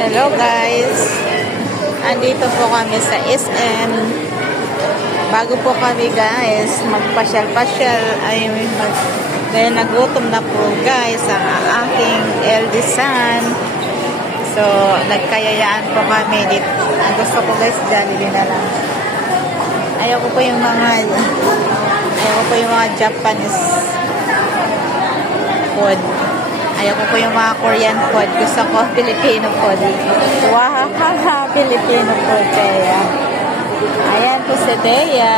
Hello guys, andito po kami sa SM. Bago po kami guys magpasyal-pasyal ay dahil nagutom na po guys ang aking eldest son. So nagkayayaan po kami dito. Ang gusto ko guys Jollibee na lang. Ayaw ko po yung mga Japanese food. Ayaw ko po yung mga Korean food. Gusto ko Filipino food. Wow, Filipino food. Kaya, ayan po si Dea.